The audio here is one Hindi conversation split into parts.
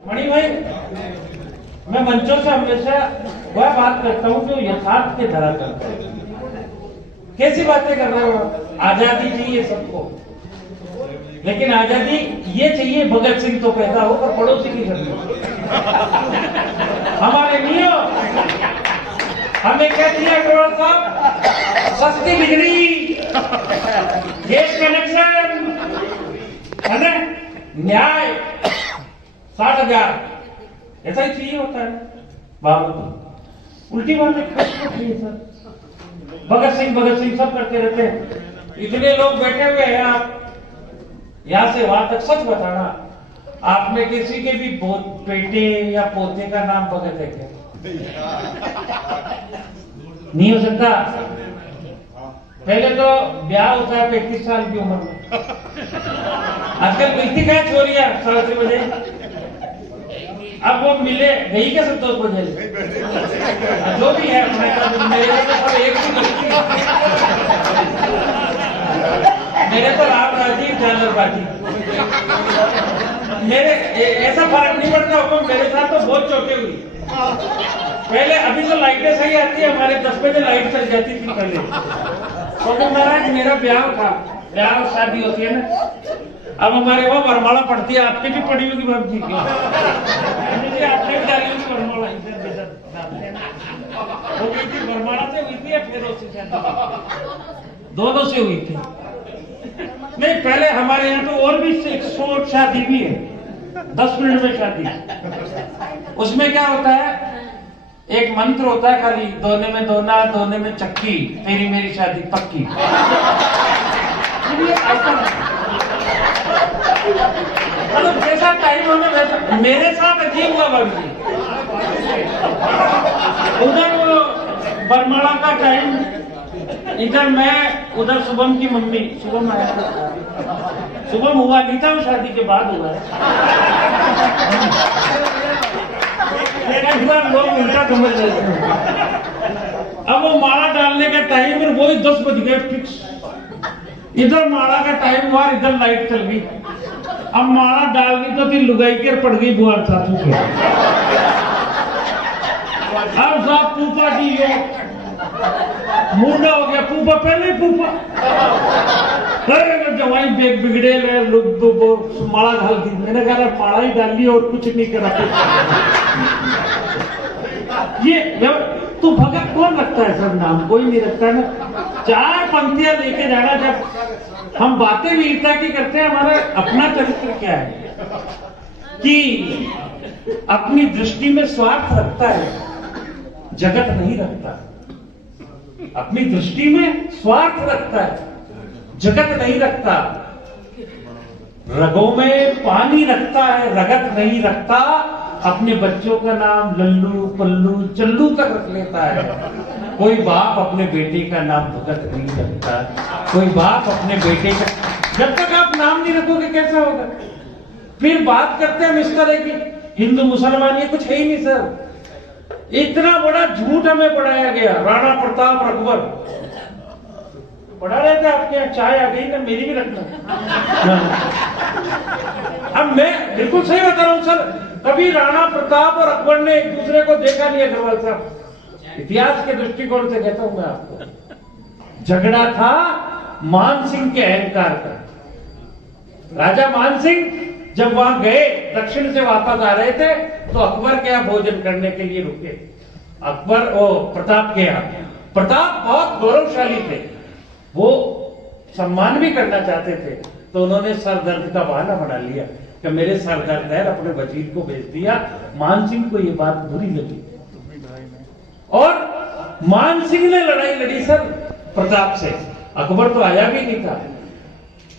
मणि भाई, मैं मंचों से हमेशा वह बात करता हूँ जो यथार्थ के धरातल पर। कैसी बातें कर रहे हो? आजादी चाहिए सबको, लेकिन आजादी ये चाहिए भगत सिंह तो पैदा हो पर पड़ोसी की घर में। हमारे नहीं हो। हमें क्या दिया अग्रवाल साहब? सस्ती बिजली, गैस कनेक्शन, है ना, न्याय, 60,000 ऐसा ही चाहिए होता है। बाबू उल्टी बातें सर। भगत सिंह सब करते रहते हैं। इतने लोग बैठे हुए हैं, आप यहां से वहां तक सच बताना, आप में किसी के भी बेटे या पोते का नाम भगत है क्या? नहीं हो सकता। पहले तो ब्याह होता है 35 साल की उम्र में। आजकल मिलती क्या छोरियां 3:30 बजे। अब वो मिले गई क्या संतोष बजे जो भी है मेरे तो एक ही लगती है। मेरे तो राम राजी झालरबाजी। मेरे ऐसा फर्क नहीं पड़ता होगा। मेरे साथ तो बहुत चोटें हुई पहले। अभी तो लाइटें सही आती है, हमारे 10 बजे लाइट चल जाती थी पहले। तो महाराज मेरा ब्याह था, ब्याह शादी होती है ना, अब हमारे वहाँ वरमाला पड़ती है। आपकी भी पड़ी होगी बाबू जी की, आपने भी डाली होगी वरमाला। वरमाला से हुई थी या फेरों से शादी? दोनों से हुई थी। नहीं, पहले हमारे यहाँ तो और भी 100 शादी भी है, 10 मिनट में शादी। उसमें क्या होता है, एक मंत्र होता है खाली, दोने में दोना दोने में चक्की, तेरी मेरी शादी पक्की। मतलब जैसा टाइम होने वैसा। मेरे साथ अजीब हुआ बाबू जी। उधर वो बरमाला का टाइम, इधर मैं, उधर शुभम की मम्मी। शुभम आया, शुभम हुआ नहीं था, वो शादी के बाद हुआ है। लोग उल्टा समझ लेते हैं। अब वो माला डालने का टाइम और वही 10 बज गए फिक्स। इधर माला का टाइम हुआ, इधर लाइट चल गई। अब माला डालनी तो थी, लुगाई के पड़ गई बुआर चाचू के। अब साहब पूपा जी यो मुंडा हो गया, पूपा पहले पूपा जवाई बेग बिगड़े माला ढाल दी। मैंने कहा माला ही डाल दी और कुछ नहीं करा। ये तू भगत कौन रखता है सर? नाम कोई नहीं रखता ना। 4 पंक्तियां लेके जाना। जब हम बातें वीरता की करते हैं, हमारा अपना चरित्र क्या है कि अपनी दृष्टि में स्वार्थ रखता है, जगत नहीं रखता। अपनी दृष्टि में स्वार्थ रखता है, जगत नहीं रखता। रगों में पानी रखता है, रगत नहीं रखता। अपने बच्चों का नाम लल्लू पल्लू चल्लू तक रख लेता है। कोई बाप अपने बेटे का नाम भगत नहीं रखता। कोई बाप अपने बेटे का, जब तक आप नाम नहीं रखोगे कैसा होगा? फिर बात करते हैं इस तरह की हिंदू मुसलमान, ये कुछ है ही नहीं सर। इतना बड़ा झूठ हमें पढ़ाया गया। राणा प्रताप अकबर पढ़ा रहे थे, आपके यहाँ चाय आ गई ना, मेरी भी रखना। अब मैं बिल्कुल सही बता रहा हूँ सर। कभी राणा प्रताप और अकबर ने एक दूसरे को देखा नहीं। अग्रवाल साहब, इतिहास के दृष्टिकोण से कहता हूं मैं आपको, झगड़ा था मान सिंह के अहंकार का। राजा मान सिंह जब वहां गए, दक्षिण से वापस आ रहे थे, तो अकबर के यहाँ भोजन करने के लिए रुके। अकबर प्रताप के यहाँ। प्रताप बहुत गौरवशाली थे, वो सम्मान भी करना चाहते थे, तो उन्होंने सर दर्द का बहाना बना लिया कि मेरे सर दर्द है, अपने वजीर को भेज दिया। मान सिंह को ये बात बुरी लगी और मान सिंह ने लड़ाई लड़ी सर प्रताप से। अकबर तो आया भी नहीं था।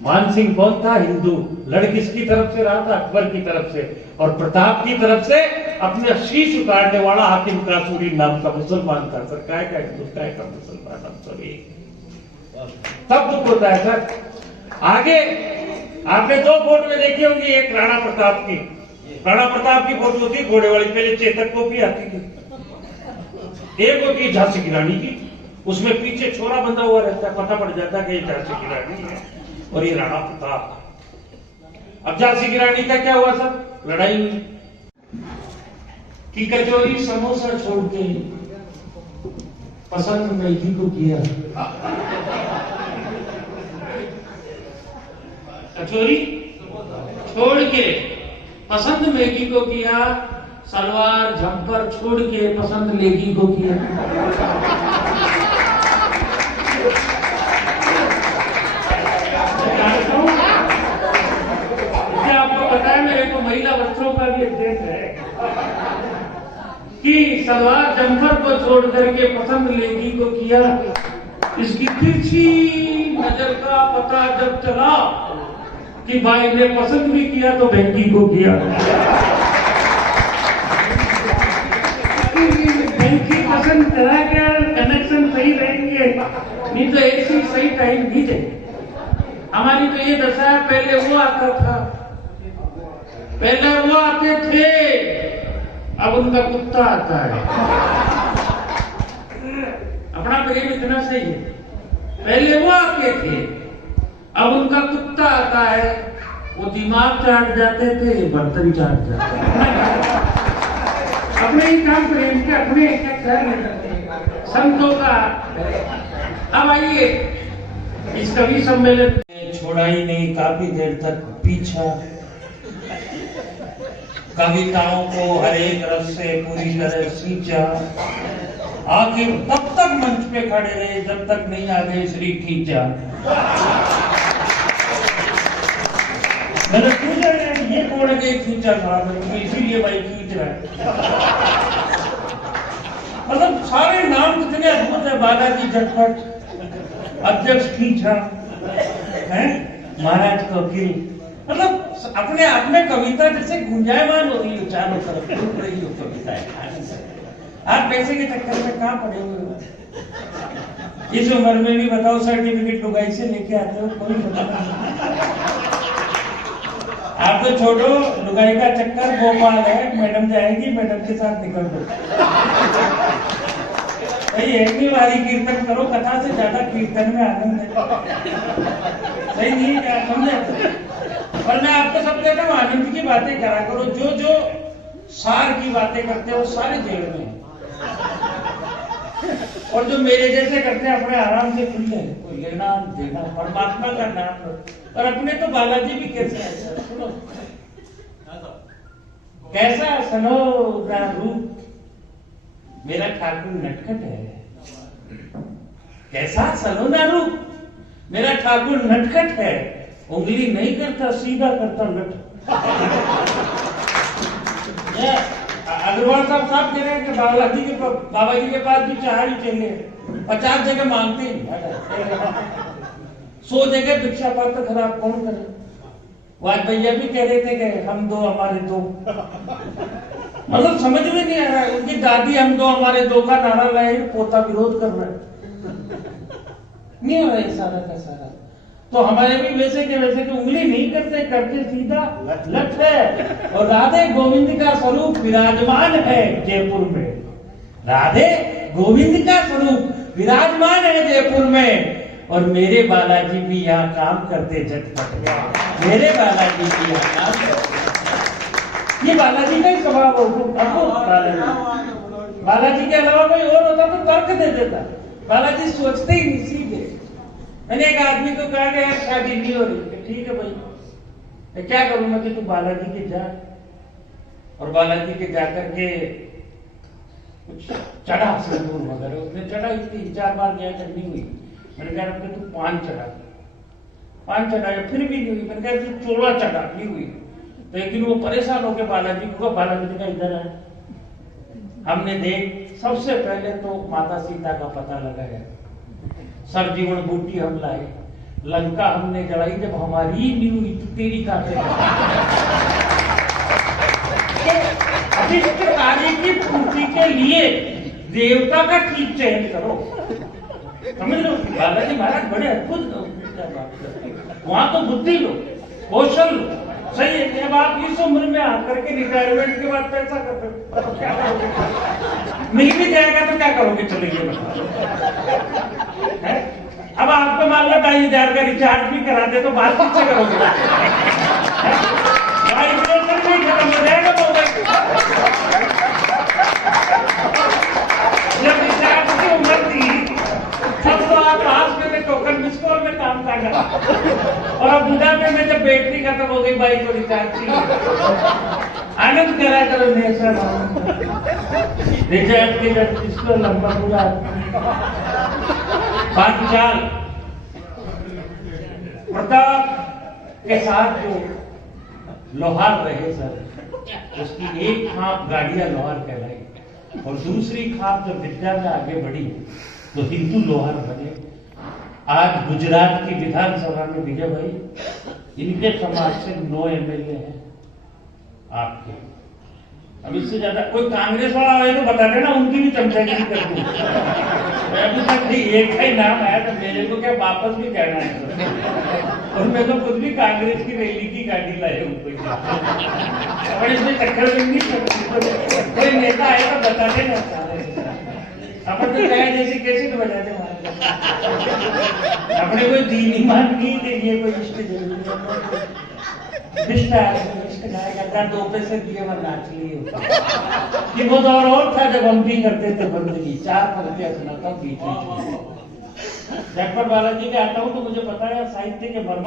मान सिंह कौन था? हिंदू। लड़ किसकी तरफ से रहा था? अकबर की तरफ से। और प्रताप की तरफ से अपने शीश उतारने वाला हाकिम कासूरी नाम का मुसलमान था सर। काय का हिंदू, काय का मुसलमान, हम सब एक। तब दुख होता है सर। आगे आपने 2 फोटो में देखी होंगी, एक राणा प्रताप की। राणा प्रताप की फोटो होती घोड़े वाली, पहले चेतक को भी आती थी। एक होती झांसी की रानी की, उसमें पीछे छोरा बंधा हुआ रहता है, पता पड़ जाता है कि ये झांसी की रानी है और ये राणा प्रताप। अब झांसी की रानी का क्या हुआ सर? लड़ाई हुई। कि कचौरी समोसा छोड़ के पसंद मैगी को किया। कचौरी छोड़ के पसंद मैगी को किया, सलवार जंपर छोड़ के पसंद लेगी को किया। क्या आपको पता है मेरे को महिला वस्त्रों का भी उद्देश्य है कि सलवार जंपर को छोड़ करके पसंद लेगी को किया। इसकी तिरछी नजर का पता जब चला कि भाई ने पसंद भी किया तो बहंगी को किया। बहंगी पसंद करा कर कनेक्शन सही रहेंगे, नहीं तो ऐसी सही टाइम नहीं देंगे। हमारी तो ये दशा है, पहले वो आता था, पहले वो आते थे, अब उनका कुत्ता आता है। अपना प्रेम इतना सही है, पहले वो आते थे, अब उनका कुत्ता आता है। वो दिमाग चाट जाते थे, बर्तन चाट जाते थे। अपने ही काम प्रेम के अपने एक संतों का। अब आइए इस कवि सम्मेलन छोड़ा ही नहीं काफी देर तक पीछा, कविताओं को हर एक रस से पूरी तरह सींचा। आखिर तब तक मंच पे खड़े रहे जब तक नहीं आ गए श्री खींचा। मैंने पूछा ये कौन है खींचा साहब, इसीलिए भाई खींच रहा है। मतलब सारे नाम कितने अद्भुत है, बालाजी झटपट, अध्यक्ष खींचा है, महाराज कोकिल। मतलब अपने आप में कविता जैसे गुंजायमान हो रही हो, चारों तरफ घूम रही हो कविताएं। आप पैसे के चक्कर में कहाँ पड़े हुए हो? इस उम्र में भी बताओ सर्टिफिकेट लुगाई से लेके आते हो, कोई पता नहीं। आप तो छोड़ो लुगाई का चक्कर, भोपाल है, मैडम जाएगी, मैडम के साथ निकल दो। एक भी बारी कीर्तन करो, कथा से ज्यादा कीर्तन में आनंद है। सही नहीं क्या समझे? और मैं आपको सब कहता हूँ आनंद की बातें करा करो, जो जो सार की बातें करते हो सारे जेल में है। और जो मेरे जैसे करते हैं अपने आराम से खुले, कोई लेना देना परमात्मा का नाम लो। और अपने तो बालाजी भी कैसे है, सुनो कैसा सनो रूप मेरा ठाकुर नटखट है। कैसा सलोना रूप मेरा ठाकुर नटखट है, उंगली नहीं करता सीधा करता लट। अग्रवाल साहब कह रहे हैं कि बाबा जी के पास भी चार ही चाहिए, 50 जगह मांगते हैं, 100 जगह भिक्षा पात्र खराब कौन करे। वाजपेयी भी कह रहे थे कि हम दो हमारे दो। मतलब समझ में नहीं आ रहा है, उनकी दादी हम दो हमारे दो का नारा लाए, पोता विरोध कर रहा है, नहीं हो रहा है सारा का सारा। तो हमारे भी वैसे के वैसे की उंगली नहीं करते, करते सीधा लट है। और राधे गोविंद का स्वरूप विराजमान है जयपुर में, राधे गोविंद का स्वरूप विराजमान है जयपुर में। और मेरे बालाजी भी यहाँ काम करते झटपट, मेरे बालाजी भी यहाँ काम करते। ये बालाजी का ही स्वभाव होता, बालाजी के अलावा कोई और होता तो तर्क दे देता, बालाजी सोचते ही नहीं सीधे। मैंने एक आदमी को कहा कि यार शादी नहीं हो रही, ठीक है भाई, तो क्या करूं मैं कि तू बालाजी के जा, और बालाजी के जाकर के कुछ चढ़ा सिंदूर वगैरह, उसने चढ़ा, 3-4 बार गया नहीं हुई। मैंने कहा कि तू 5 चढ़ा, 5 चढ़ाया फिर भी नहीं हुई। मैंने कहा तू 16 चढ़ा, नहीं हुई। तो एक दिन वो परेशान होकर बालाजी को, बालाजी का इधर है, हमने देख सबसे पहले तो माता सीता का पता लगाया, सरजीवन बूटी हम लाए, लंका हमने जलाई, जब हमारी ही नहीं हुई तो तेरी कहां से। अभिष्ट कार्य की पूर्ति के लिए देवता का ठीक चयन करो, समझ लो। बालाजी महाराज बड़े अद्भुत, वहां तो बुद्धि लो, कौशल लो, सही है। अब आप इस उम्र में आकर के रिटायरमेंट के बाद पैसा कर रहे हो, क्या करोगे? मिल भी जाएगा तो क्या करोगे? चलिए अब आपको मान लो 2,500 का रिचार्ज भी करा दे तो बात किससे करोगे? वाइब्रेशन भी खत्म हो जाएगा मोबाइल। चाची आनंद करा करो नेशा रिचार्ज के जब इसको लंबा पूरा पांचाल प्रताप के साथ जो लोहार रहे सर, उसकी एक खाप गाड़ियां लोहार कहलाई और दूसरी खाप जब विद्या में आगे बढ़ी तो हिंदू लोहार बने। आज गुजरात की विधानसभा में विजय भाई इनके समाज से 9 एमएलए हैं आपके। अब इससे ज्यादा कोई कांग्रेस वाला आए तो बता देना, उनकी भी चमचागिरी कर दूं। अभी तक एक ही नाम आया तो मेरे को क्या वापस भी कहना है और मैं तो खुद भी कांग्रेस की रैली की गाड़ी लाए हूँ और इसमें चक्कर में नहीं कोई नेता आए तो बता देना। अपन तो कहे जैसे कैसे तो बजा दे अपने कोई दीन ईमान नहीं देंगे, कोई इष्ट जरूरी गाएगा 2 पैसे दिए मैं नाच लिए कि वो दौर और था जब हम भी करते थे बंदगी 4 पंक्तियां सुनाता हूँ बीच में। जगपत बालाजी के आता हूँ तो मुझे पता है साहित्य के